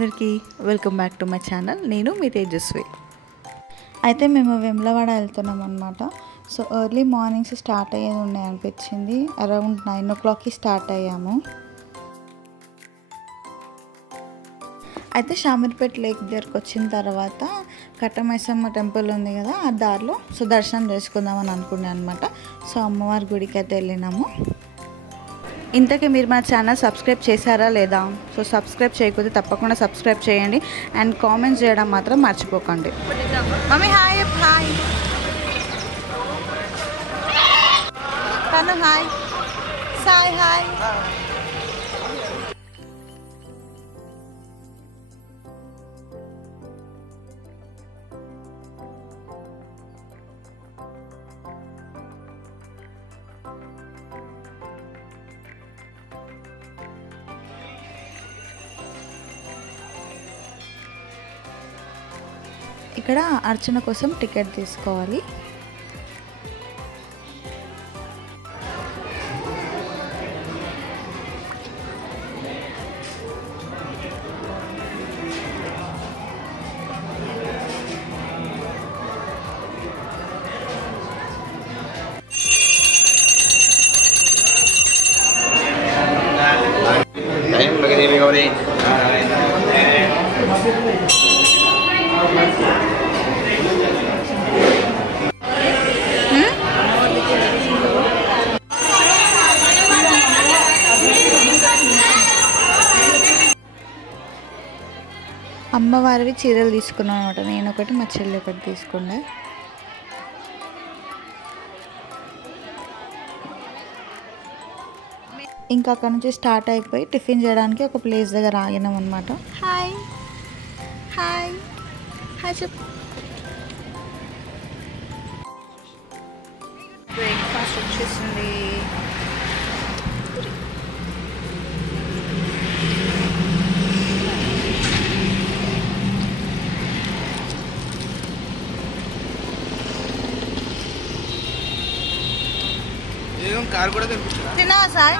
అందరికీ welcome back to my channel. నేను మీ తేజస్వి. అయితే మేము వేములవాడ వెళ్తున్నాం అనమాట. సో ఎర్లీ మార్నింగ్స్ స్టార్ట్ అయ్యేది ఉండే అనిపించింది. అరౌండ్ 9 o'clockకి స్టార్ట్ అయ్యాము. అయితే షామీర్పేట్ లేక్ దగ్గరకు వచ్చిన తర్వాత కట్టమైసమ్మ టెంపుల్ ఉంది కదా, ఆ దారిలో సో దర్శనం చేసుకుందామని అనుకున్నాను అనమాట. సో అమ్మవారి గుడికి అయితే వెళ్ళినాము. ఇంతకీ మీరు మన ఛానల్ సబ్స్క్రైబ్ చేశారా లేదా? సో సబ్స్క్రైబ్ చేయకపోతే తప్పకుండా సబ్స్క్రైబ్ చేయండి అండ్ కామెంట్స్ చేయడం మాత్రం మర్చిపోకండి. Mummy hi. హాయ్ తను హాయ్. సాయ్ హాయ్. ఇక్కడ అర్చన కోసం టికెట్ తీసుకోవాలి. అమ్మవారివి చీరలు తీసుకున్నాను అనమాట. నేను ఒకటి, మా చెల్లి ఒకటి తీసుకున్నా. ఇంకా అక్కడ నుంచి స్టార్ట్ అయిపోయి టిఫిన్ చేయడానికి ఒక ప్లేస్ దగ్గర ఆగినాం అనమాట. హాయ్ హాయ్ హాయ్ చెప్పు. బ్రేక్ఫాస్ట్ వచ్చేసింది. కార్ కూడా కనిపిస్తుందా? తిన్నావా సార్?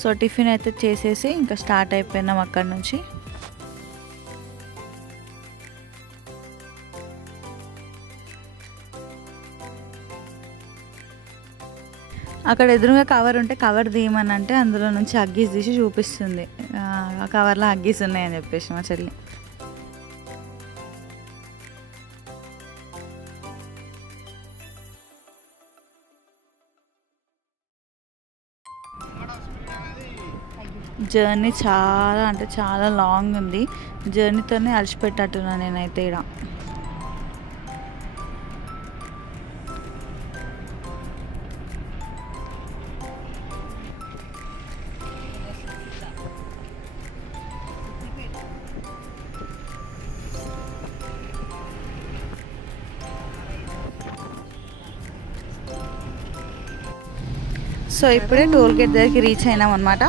సో టిఫిన్ అయితే చేసేసి ఇంకా స్టార్ట్ అయిపోయినాం అక్కడ నుంచి. అక్కడ ఎదురుగా కవర్ ఉంటే కవర్ తీయమని అంటే అందులో నుంచి హగ్గీస్ తీసి చూపిస్తుంది. ఆ కవర్లో హగ్గీస్ ఉన్నాయని చెప్పేసి మా చెల్లి. జర్నీ చాలా అంటే చాలా లాంగ్ ఉంది. జర్నీతోనే అలసిపెట్టట్టున్నా నేనైతే ఇక్కడ. సో ఇప్పుడే టోల్ గేట్ దగ్గరికి రీచ్ అయినాం అనమాట.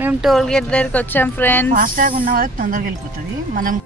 మేము టోల్ గేట్ దగ్గరికి వచ్చాం ఫ్రెండ్స్. ఫాస్టాగ్ ఉన్న వాళ్ళకి తొందరగా వెళ్ళిపోతుంది. మనం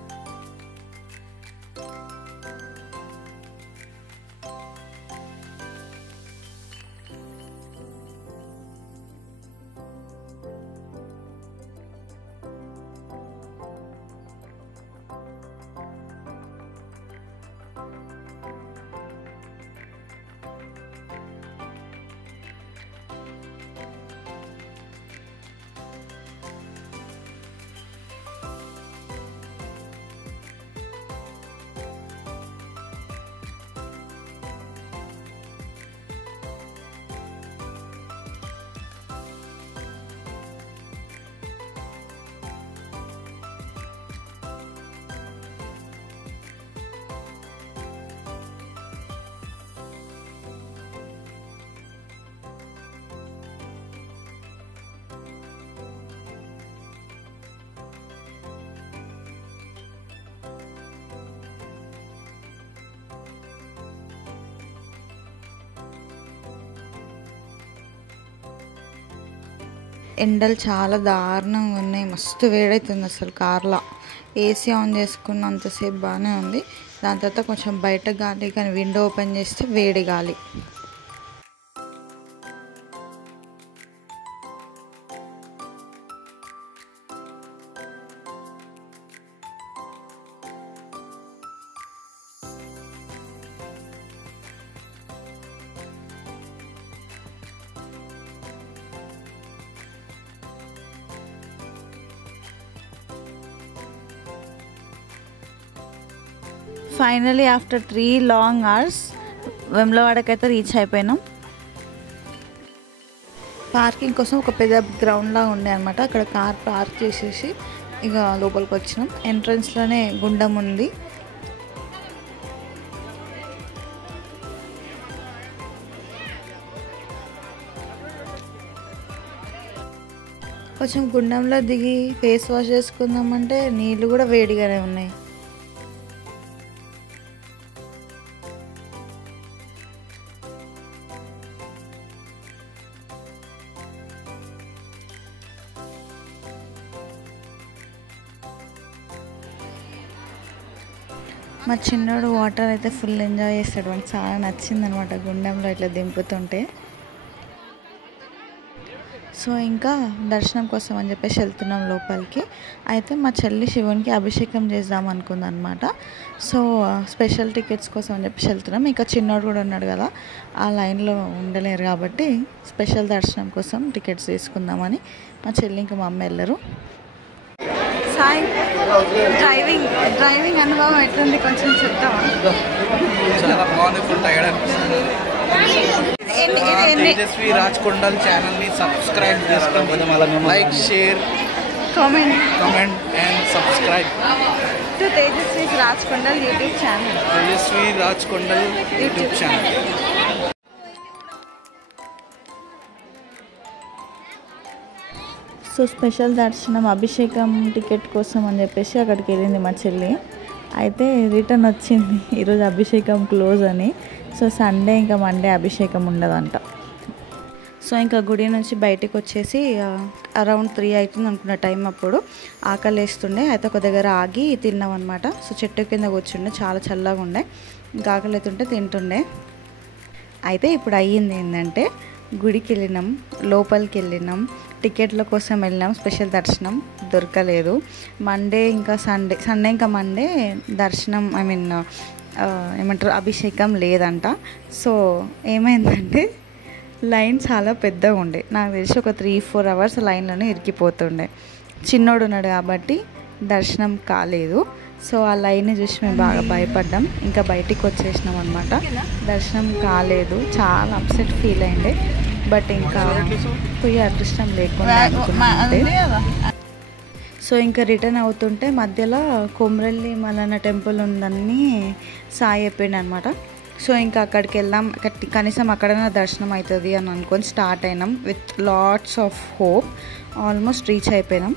ఎండలు చాలా దారుణంగా ఉన్నాయి, మస్తు వేడవుతుంది అసలు కార్లో. ఏసీ ఆన్ చేసుకున్నంతసేపు బాగానే ఉంది, దాని తర్వాత కొంచెం బయట గాలి కానీ విండో ఓపెన్ చేస్తే వేడి గాలి. ఫైనలీ ఆఫ్టర్ 3 లాంగ్ అవర్స్ వెమ్లవాడకైతే రీచ్ అయిపోయినాం. పార్కింగ్ కోసం ఒక పెద్ద గ్రౌండ్లా ఉండే అనమాట. అక్కడ కార్ పార్క్ చేసేసి ఇక లోపలికి వచ్చినాం. ఎంట్రన్స్లోనే గుండం ఉంది. కొంచెం గుండంలో దిగి ఫేస్ వాష్ చేసుకుందామంటే నీళ్ళు కూడా వేడిగానే ఉన్నాయి. మా చిన్నోడు వాటర్ అయితే ఫుల్ ఎంజాయ్ చేస్తాడు, వానికి చాలా నచ్చింది అనమాట గుండంలో ఇట్లా దింపుతుంటే. సో ఇంకా దర్శనం కోసం అని చెప్పేసి వెళ్తున్నాం లోపలికి. అయితే మా చెల్లి శివునికి అభిషేకం చేద్దాం అనుకుంది అనమాట. సో స్పెషల్ టికెట్స్ కోసం అని చెప్పేసి వెళ్తున్నాం. ఇంకా చిన్నోడు కూడా ఉన్నాడు కదా, ఆ లైన్లో ఉండలేరు కాబట్టి స్పెషల్ దర్శనం కోసం టికెట్స్ తీసుకుందామని మా చెల్లి ఇంకా మా అమ్మ వెళ్ళరు. సాయి డ్రైవింగ్ అనుభవం ఎట్లుంది కొంచెం చెప్తావా? చాలా బాగుంది, ఫుల్ టైర్డ్ అనిపిస్తుంది. తేజస్వి రాజ్కొండల్ ఛానల్ ని సబ్స్క్రైబ్ చేసుకోండి, like share comment and subscribe to Tejaswi Rajkondal YouTube channel. Tejaswi Rajkondal YouTube channel. So special దర్శనం అభిషేకం టికెట్ కోసం అని చెప్పేసి అక్కడికి వెళ్ళింది మా చెల్లి. అయితే రిటర్న్ వచ్చింది ఈరోజు అభిషేకం క్లోజ్ అని. సో సండే ఇంకా మండే అభిషేకం ఉండదంట. సో ఇంకా గుడి నుంచి బయటికి వచ్చేసి అరౌండ్ 3 అవుతుంది అనుకున్న టైం. అప్పుడు ఆకలి వేస్తుండే, అయితే ఒక దగ్గర ఆగి తిన్నాం అనమాట. సో చెట్టు కింద కూర్చుండే, చాలా చల్లగా ఉండే, ఇంకా ఆకలి అవుతుంటే తింటుండే. అయితే ఇప్పుడు అయ్యింది ఏంటంటే గుడికి వెళ్ళినాం, లోపలికి వెళ్ళినాం, టికెట్ల కోసం వెళ్ళినాం. స్పెషల్ దర్శనం దొరకలేదు. సండే ఇంకా మండే దర్శనం ఏమంటారు అభిషేకం లేదంట. సో ఏమైందంటే లైన్ చాలా పెద్దగా ఉండే, నాకు తెలిసి ఒక 3-4 అవర్స్ లైన్లోనే ఇరికిపోతుండే. చిన్నోడు ఉన్నాడు కాబట్టి దర్శనం కాలేదు. సో ఆ లైన్ చూసి మేము బాగా భయపడ్డాం, ఇంకా బయటికి వచ్చేసినాం అనమాట. దర్శనం కాలేదు, చాలా అప్సెట్ ఫీల్ అయిండే. బట్ ఇంకా పోయి అదృష్టం లేకుండా అనుకున్నామంటే. సో ఇంకా రిటర్న్ అవుతుంటే మధ్యలో కొమ్రెల్లి మల్లన్న టెంపుల్ ఉందని సాయి చెప్పిండు అనమాట. సో ఇంకా అక్కడికి వెళ్దాం, కనీసం అక్కడైనా దర్శనం అవుతుంది అని అనుకొని స్టార్ట్ అయినాం with lots of hope. Almost reach అయిపోయినాం.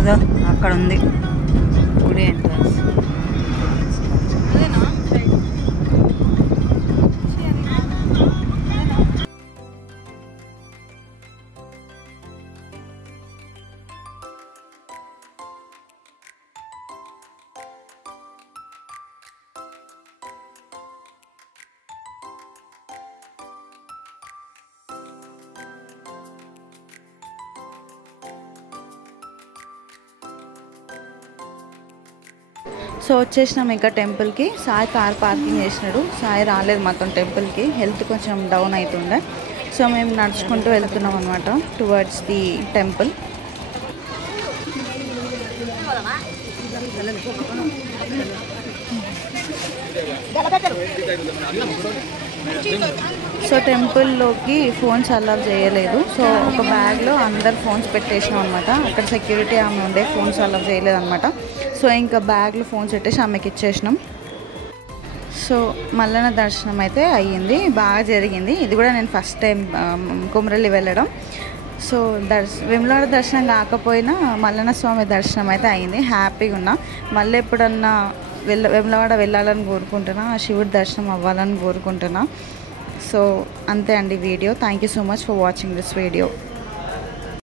అదో అక్కడ ఉంది గుడి ఎంట్రన్స్. సో వచ్చేసినాం ఇంకా టెంపుల్కి. సాయి కార్ పార్కింగ్ చేసినాడు, సాయి రాలేదు మొత్తం టెంపుల్కి, హెల్త్ కొంచెం డౌన్ అవుతుండే. సో మేము నడుచుకుంటూ వెళ్తున్నాం అనమాట టువర్డ్స్ ది టెంపుల్. సో టెంపుల్లోకి ఫోన్స్ అలౌ చేయలేదు. సో ఒక బ్యాగ్లో అందరు ఫోన్స్ పెట్టేసినాం అనమాట. అక్కడ సెక్యూరిటీ ఆమె ఉండే, ఫోన్స్ అలౌ చేయలేదు అనమాట. సో ఇంకా బ్యాగ్లో ఫోన్స్ పెట్టేసి ఆమెకి ఇచ్చేసినాం. సో మల్లన్న దర్శనం అయితే అయ్యింది, బాగా జరిగింది. ఇది కూడా నేను ఫస్ట్ టైం కొమరల్లి వెళ్ళడం. సో వేములవాడ దర్శనం కాకపోయినా మల్లన్న స్వామి దర్శనం అయితే అయింది. హ్యాపీగా ఉన్నా. మళ్ళీ ఎప్పుడన్నా వేములవాడ వెళ్ళాలని కోరుకుంటున్నా, శివుడి దర్శనం అవ్వాలని కోరుకుంటున్నా. సో అంతే అండి video. Thank you so much for watching this video.